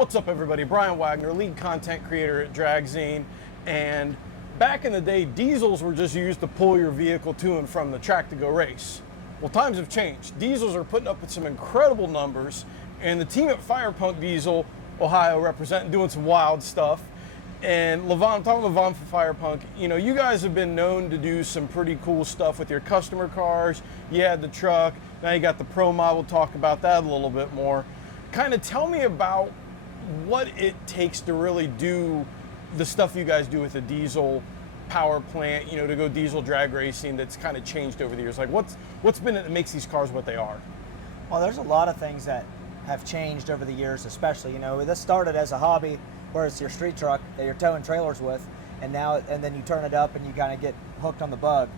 What's up, everybody? Brian Wagner, lead content creator at Dragzine. And back in the day, diesels were just used to pull your vehicle to and from the track to go race. Well, times have changed. Diesels are putting up with some incredible numbers, and the team at Firepunk Diesel, Ohio, representing, doing some wild stuff. And Lavon, I'm talking Lavon for Firepunk. You know, you guys have been known to do some pretty cool stuff with your customer cars. You had the truck, now you got the Pro model. We'll talk about that a little bit more. Kind of tell me about what it takes to really do the stuff you guys do with a diesel power plant, you know, to go diesel drag racing that's kind of changed over the years. Like what's been it that makes these cars what they are? Well, there's a lot of things that have changed over the years, especially, you know, this started as a hobby where it's your street truck that you're towing trailers with, and then you turn it up and you kind of get hooked on the bug.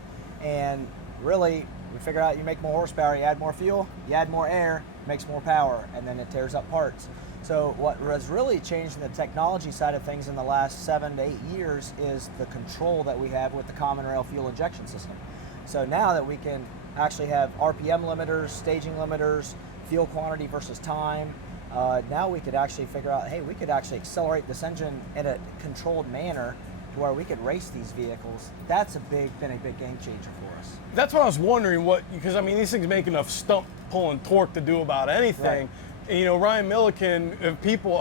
And really, we figure out you make more horsepower, you add more fuel, you add more air, makes more power, and then it tears up parts. So what has really changed in the technology side of things in the last 7 to 8 years is the control that we have with the common rail fuel injection system. So now that we can actually have RPM limiters, staging limiters, fuel quantity versus time, now we could actually figure out, hey, we could actually accelerate this engine in a controlled manner to where we could race these vehicles. That's been a big game changer for us. That's what I was wondering, because I mean, these things make enough stump pulling torque to do about anything. Right. And, you know, Ryan Milliken, people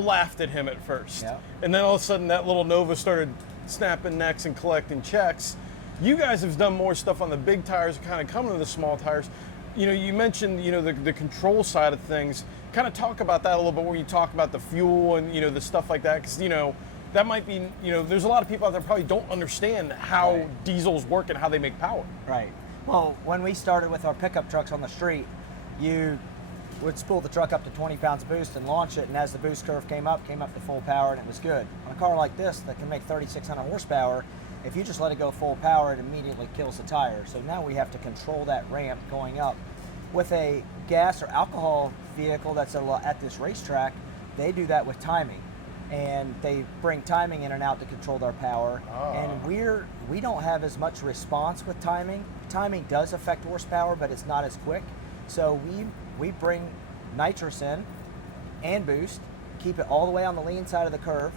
laughed at him at first. Yeah. And then all of a sudden that little Nova started snapping necks and collecting checks. You guys have done more stuff on the big tires, kind of coming to the small tires. You know, you mentioned, you know, the control side of things. Kind of talk about that a little bit, where you talk about the fuel and, you know, the stuff like that, because, you know, that might be, you know, there's a lot of people out there probably don't understand how Right. diesels work and how they make power. Right. Well, when we started with our pickup trucks on the street, you would spool the truck up to 20 pounds of boost and launch it, and as the boost curve came up to full power, and it was good. On a car like this that can make 3,600 horsepower, if you just let it go full power, it immediately kills the tire. So now we have to control that ramp going up. With a gas or alcohol vehicle that's at this racetrack, they do that with timing. And they bring timing in and out to control their power. And we don't have as much response with timing. Timing does affect horsepower, but it's not as quick. So we bring nitrous in and boost, keep it all the way on the lean side of the curve,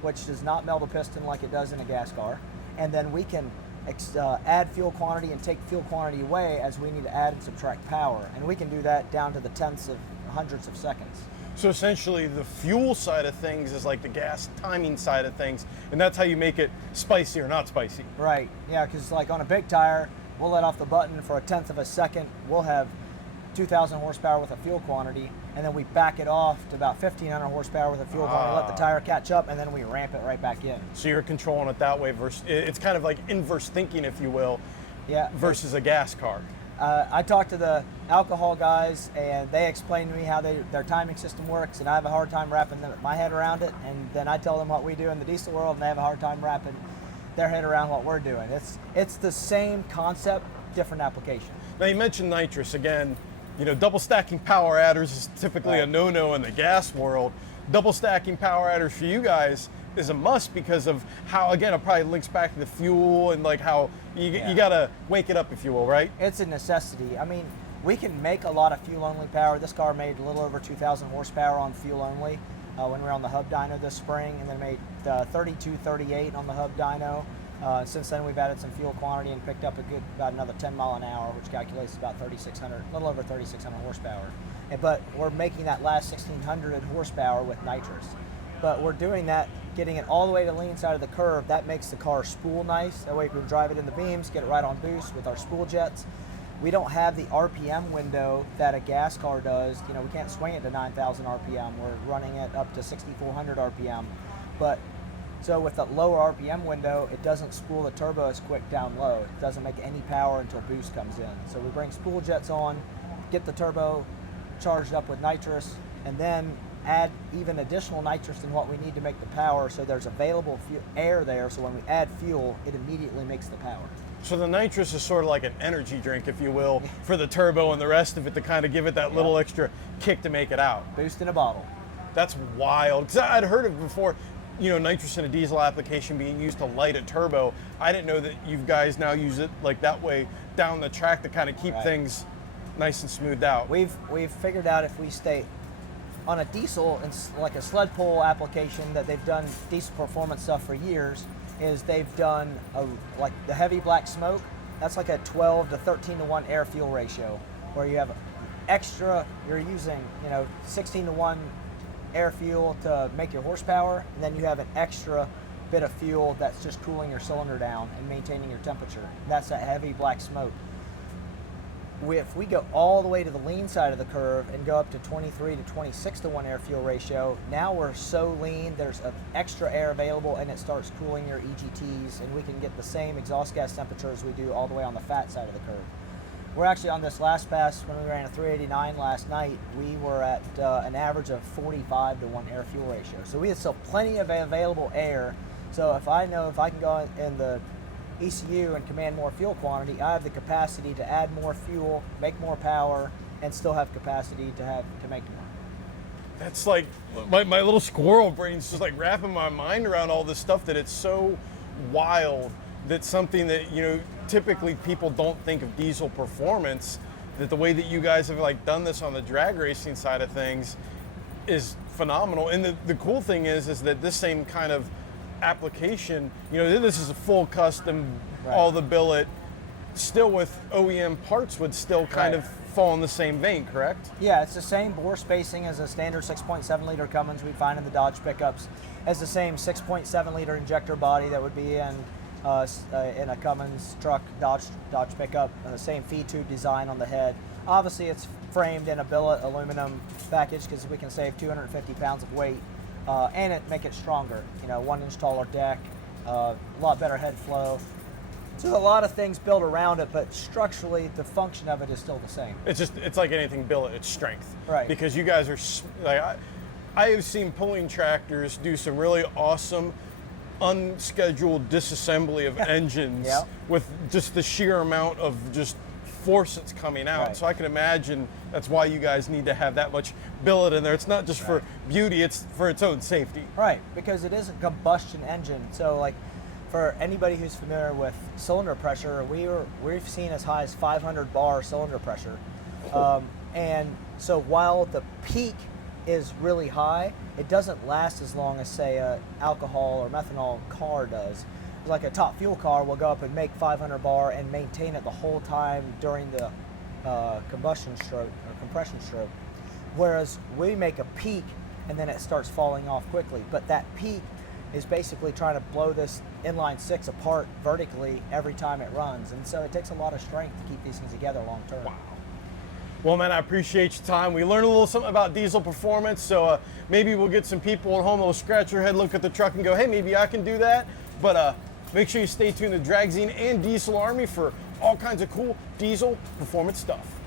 which does not melt a piston like it does in a gas car. And then we can add fuel quantity and take fuel quantity away as we need to add and subtract power. And we can do that down to the tenths of hundredths of seconds. So essentially the fuel side of things is like the gas timing side of things, and that's how you make it spicy or not spicy. Right, yeah, because like on a big tire, we'll let off the button for a tenth of a second, we'll have 2,000 horsepower with a fuel quantity, and then we back it off to about 1,500 horsepower with a fuel quantity, let the tire catch up, and then we ramp it right back in. So you're controlling it that way versus, it's kind of like inverse thinking, if you will, yeah, versus a gas car. I talked to the alcohol guys, and they explained to me how their timing system works, and I have a hard time wrapping my head around it, and then I tell them what we do in the diesel world, and they have a hard time wrapping their head around what we're doing. It's the same concept, different application. Now you mentioned nitrous again. You know, double stacking power adders is typically a no-no in the gas world. Double stacking power adders for you guys is a must because of how, again, it probably links back to the fuel and like how you gotta wake it up, if you will, right? It's a necessity. I mean, we can make a lot of fuel-only power. This car made a little over 2,000 horsepower on fuel-only when we were on the hub dyno this spring, and then made 3238 on the hub dyno. Since then, we've added some fuel quantity and picked up about another 10 mile an hour, which calculates about 3,600, a little over 3,600 horsepower. But we're making that last 1,600 horsepower with nitrous. But we're doing that, getting it all the way to the lean side of the curve. That makes the car spool nice. That way we can drive it in the beams, get it right on boost with our spool jets. We don't have the RPM window that a gas car does. You know, we can't swing it to 9,000 RPM. We're running it up to 6,400 RPM. So with the lower RPM window, it doesn't spool the turbo as quick down low. It doesn't make any power until boost comes in. So we bring spool jets on, get the turbo charged up with nitrous, and then add even additional nitrous than what we need to make the power, so there's available air there, so when we add fuel, it immediately makes the power. So the nitrous is sort of like an energy drink, if you will, for the turbo and the rest of it to kind of give it that little extra kick to make it out. Boost in a bottle. That's wild, because I'd heard of before, you know, nitrous in a diesel application being used to light a turbo. I didn't know that you guys now use it like that way down the track to kind of keep things nice and smoothed out. We've figured out if we stay on a diesel, like a sled pull application that they've done diesel performance stuff for years, is they've done like the heavy black smoke. That's like a 12 to 13 to 1 air fuel ratio, where you have extra, you're using 16 to 1 air fuel to make your horsepower, and then you have an extra bit of fuel that's just cooling your cylinder down and maintaining your temperature. That's that heavy black smoke. If we go all the way to the lean side of the curve and go up to 23 to 26 to 1 air fuel ratio, now we're so lean, there's extra air available, and it starts cooling your EGTs, and we can get the same exhaust gas temperature as we do all the way on the fat side of the curve. We're actually on this last pass, when we ran a 389 last night, we were at an average of 45 to 1 air fuel ratio. So we have still plenty of available air. So if I can go in the ECU and command more fuel quantity, I have the capacity to add more fuel, make more power, and still have capacity to make more. That's like, my little squirrel brain's just like wrapping my mind around all this stuff, that it's so wild that something that, typically people don't think of diesel performance, that the way that you guys have like done this on the drag racing side of things is phenomenal. And the cool thing is that this same kind of application, this is a full custom, right, all the billet, still with OEM parts would still kind of fall in the same vein, correct? Yeah, it's the same bore spacing as a standard 6.7 liter Cummins we'd find in the Dodge pickups. It's the same 6.7 liter injector body that would be in a Cummins truck, Dodge pickup. Same feed tube design on the head. Obviously, it's framed in a billet aluminum package because we can save 250 pounds of weight. And make it stronger, 1 inch taller deck, a lot better head flow. So a lot of things built around it, but structurally the function of it is still the same. It's like anything billet, it's strength. Right. Because you guys are, like, I have seen pulling tractors do some really awesome unscheduled disassembly of engines with just the sheer amount of just force that's coming out. Right. So I can imagine that's why you guys need to have that much billet in there. It's not just for beauty, it's for its own safety. Right, because it is a combustion engine. So like for anybody who's familiar with cylinder pressure, we've seen as high as 500 bar cylinder pressure. And so while the peak is really high, it doesn't last as long as say a alcohol or methanol car does. Like a top fuel car will go up and make 500 bar and maintain it the whole time during the combustion stroke or compression stroke. Whereas we make a peak and then it starts falling off quickly. But that peak is basically trying to blow this inline six apart vertically every time it runs. And so it takes a lot of strength to keep these things together long term. Wow. Well, man, I appreciate your time. We learned a little something about diesel performance, so maybe we'll get some people at home that'll scratch their head, look at the truck and go, hey, maybe I can do that. But make sure you stay tuned to Dragzine and Diesel Army for all kinds of cool diesel performance stuff.